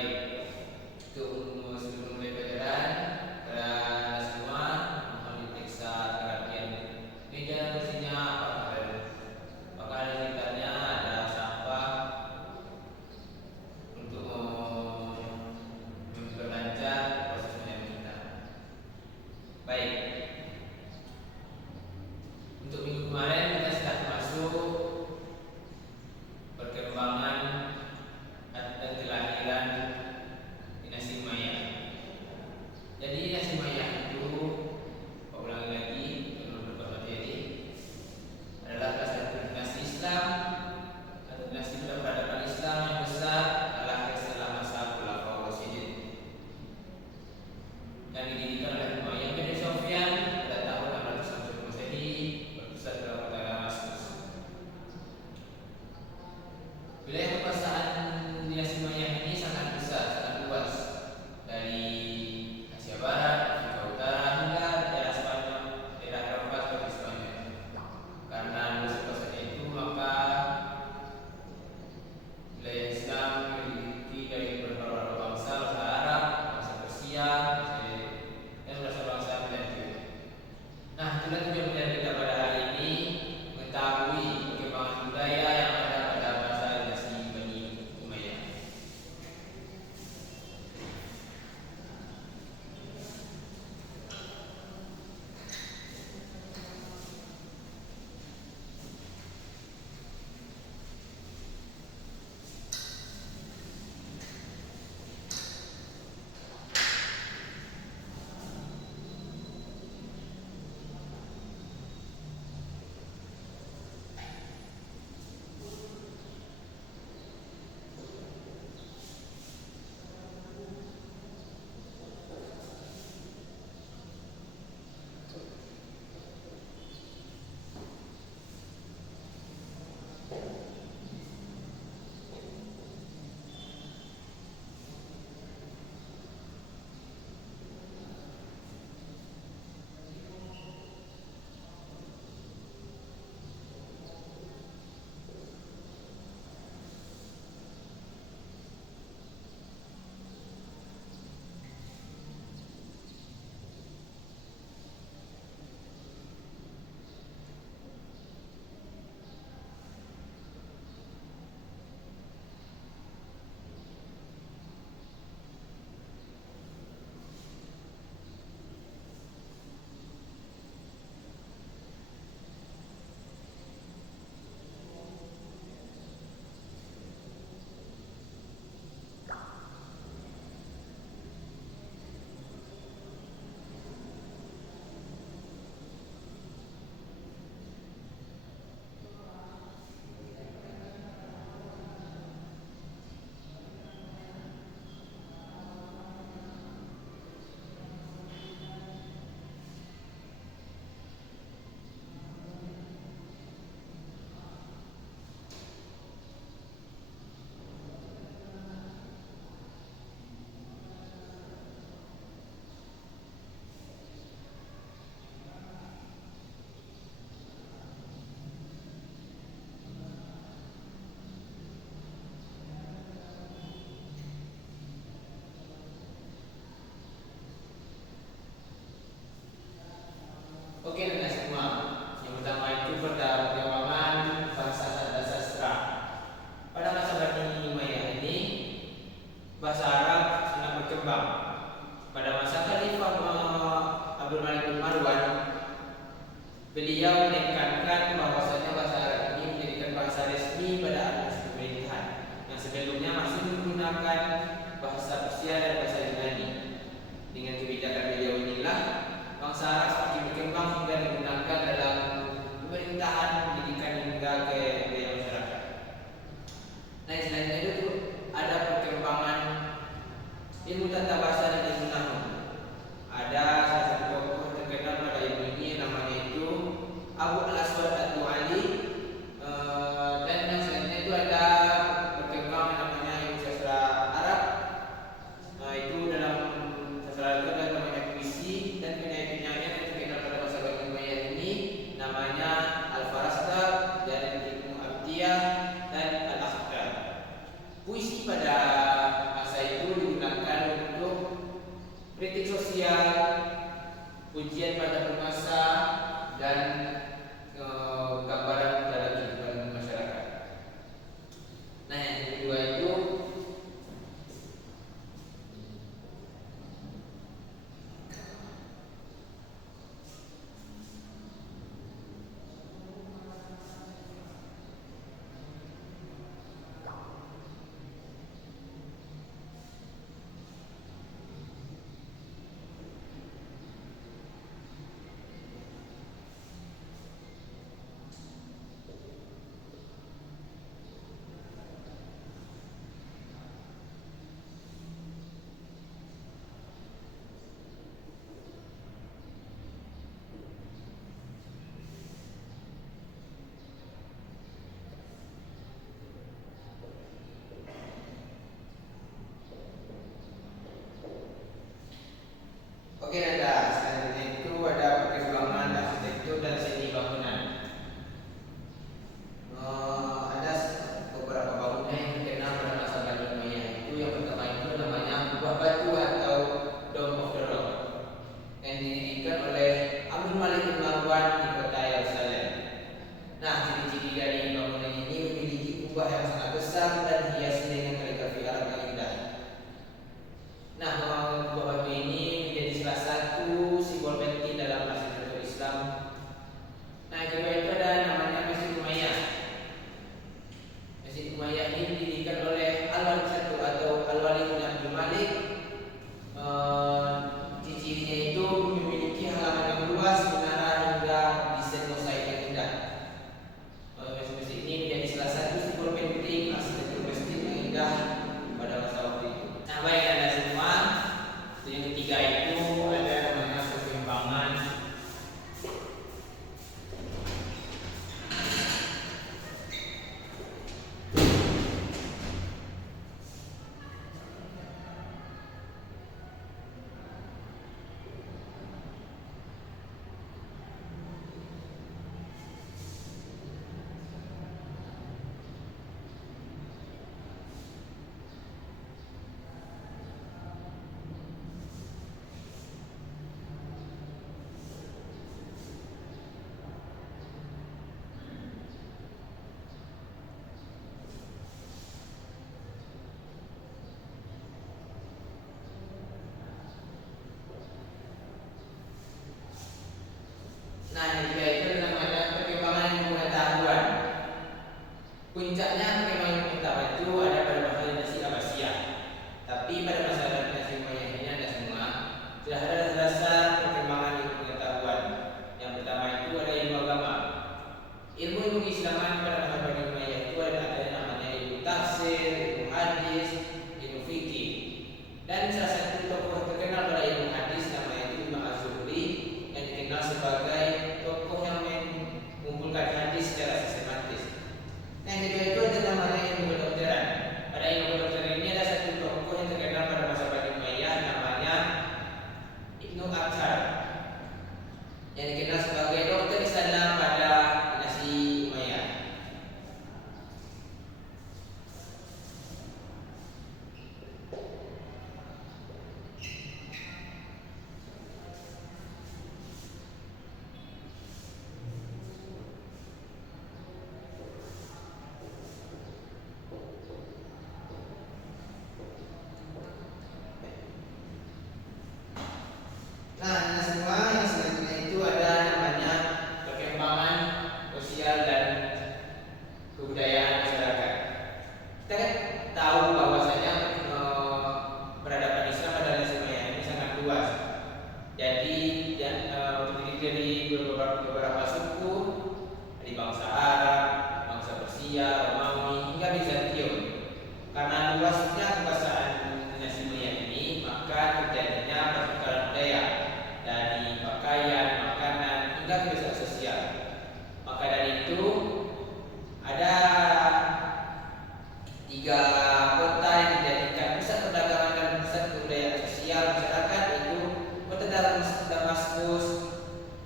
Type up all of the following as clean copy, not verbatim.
Baik, untuk sebelum mulai pelajaran, kalian semua mohon diperiksa perhatian meja dan kursinya apakah di sekitarnya ada sampah untuk memperlancar proses menyaring kita. Baik, untuk minggu kemarin kita sudah masuk perkembangan dan kelahiran dinasti Umayyah. Jadi dinasti Umayyah itu, saya ulangi lagi menurut materi, adalah salah satu dinasti Islam atau dinasti peradaban Islam yang besar yang lahir setelah masa Khulafaur Rasyidin yang didirikan oleh Umayyah bin Sufyan pada tahun 660 Masehi berpusat di kota Damaskus. Wilayah kekuasaan dinasti Umayyah ini sangat besar, sangat luas, dari Asia Barat, Afrika Utara hingga daerah Spanyol, daerah Eropa seperti Spanyol. Karena luas kekuasaannya itu, maka wilayah Islam memiliki dari beberapa bangsa Arab, bangsa Persia, dan bangsa Melayu. Nah, itulah tujuan pelajaran kita pada hari ini, mengetahui perkembangan budaya yang ada pada masa dinasti Bani Umayyah. Oke, teman semua. Yang pertama itu perkembangan bahasa dan sastra. Pada masa Bani Umayyah ini, bahasa Arab sangat berkembang. Pada masa Khalifah Abdul Malik bin Marwan, beliau menekankan bahwasanya bahasa Arab ini menjadikan bahasa resmi pada administrasi pemerintahan yang sebelumnya masih menggunakan bahasa Persia dan bahasa Yunani. Dengan kebijakan beliau inilah bangsa Arab semakin berkembang hingga digunakan dalam pemerintahan, pendidikan hingga ke budaya masyarakat. Nah, selain itu ada perkembangan ilmu tata bahasa dan ilmu nahwu. Ada salah satu tokoh terkenal pada ilmu ini, namanya itu Abu Al-Aswad Ad-Du'ali. Dan yang selainnya itu ada perkembangan namanya ilmu sastra Arab. Itu dalam sastra itu ada namanya puisi dan penyair-penyair yang terkenal Al-Walid bin Abdul Malik. Ciri-cirinya itu memiliki halaman yang luas, menara hingga desain mosaik yang indah. Masjid ini menjadi salah satu simbol penting arsitektur masjid yang indah pada masa waktu itu. Nah, baik Anda semua, yang ketiga itu ada namanya perkembangan. Nah, yang ketiga itu namanya perkembangan ilmu pengetahuan. Puncaknya perkembangan ilmu pengetahuan itu ada pada masa dinasti Abbasiyah. Tapi pada masa dinasti Umayyah ini ada semua sudah ada dasar perkembangan ilmu pengetahuan. Yang pertama itu ada ilmu agama. Ilmu keislaman pada masa Bani Umayyah itu ada namanya ilmu tafsir, ilmu hadis, ilmu fikih. Dan salah satu tokoh terkenal pada ilmu hadis namanya itu Imam Az-Zuhri, yang dikenal sebagai tokoh yang mengumpulkan hadis secara sistematis. Nah, yang kedua itu ada namanya ilmu kedokteran. Pada ilmu kedokteran ini ada satu tokoh yang terkenal pada masa Bani Umayyah namanya Ibnu Athar, yang dikenal sebagai dokter Islam pada dinasti Umayyah. Nah, semua yang selanjutnya itu ada namanya perkembangan sosial dan kebudayaan masyarakat. Kita kan tahu bahwasanya peradaban Islam pada dinasti Umayyah ini sangat luas. Jadi terdiri dari beberapa suku, dari bangsa Arab, bangsa Persia, Romawi hingga Bizantium. Karena luasnya kekuasaan dinasti Umayyah ini, maka terjadinya pertukaran budaya dari pakaian, makanan hingga kebiasaan sosial. Maka dari itu ada 3 kota yang dijadikan pusat perdagangan dan pusat kebudayaan sosial masyarakat, yaitu kota Damaskus,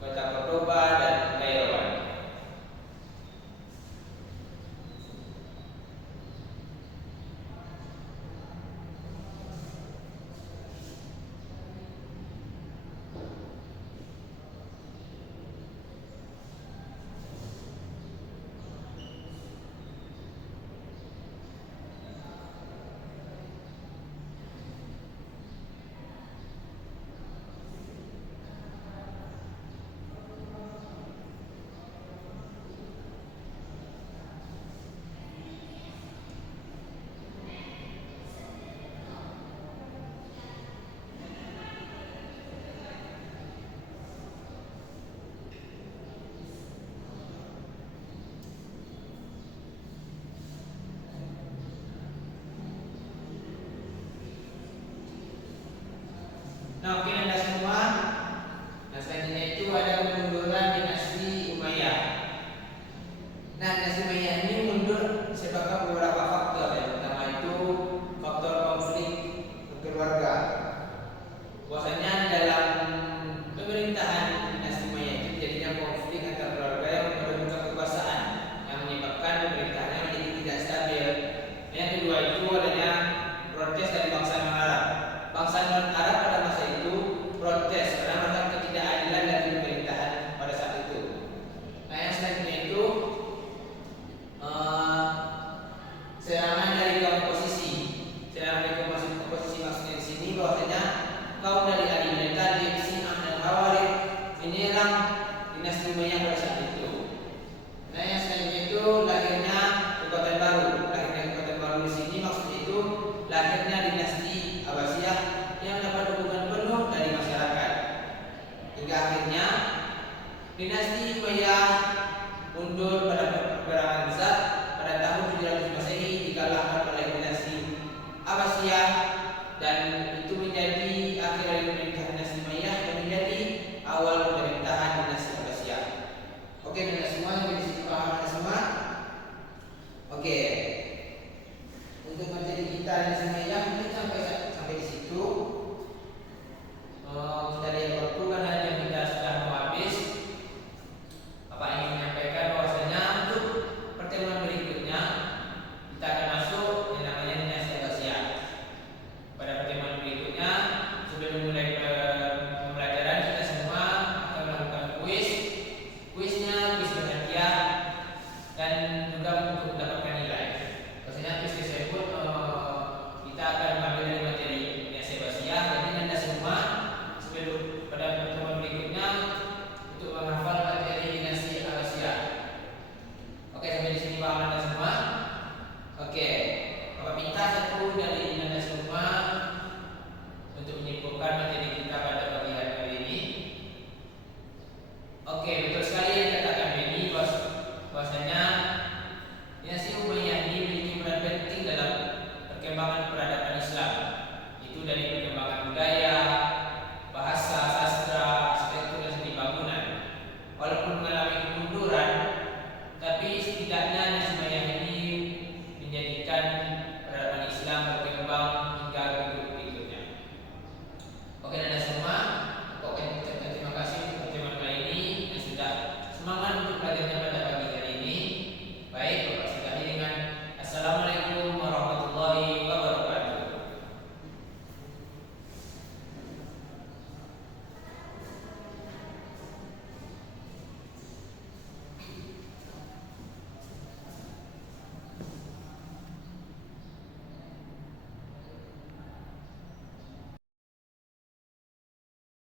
kota Cordoba, dan Kairouan. Nah, oke Anda semua. Nah, selanjutnya itu ada kemunduran dinasti Umayyah. Nah, dinasti Umayyah ini mundur disebabkan beberapa faktor. Yang pertama itu faktor konflik keluarga. Bahwasanya di dalam pemerintahan dinasti Umayyah itu terjadinya konflik antar keluarga yang berebut kekuasaan, yang menyebabkan pemerintahannya menjadi tidak stabil. Yang kedua itu adanya protes dari bangsa non-Arab. Bangsa non-Arab pada masa itu akhirnya dinasti Abbasiyah yang mendapat dukungan penuh dari masyarakat. Hingga akhirnya dinasti Umayyah mundur pada peperangan besar pada tahun 700 Masehi dikalahkan oleh dinasti Abbasiyah dan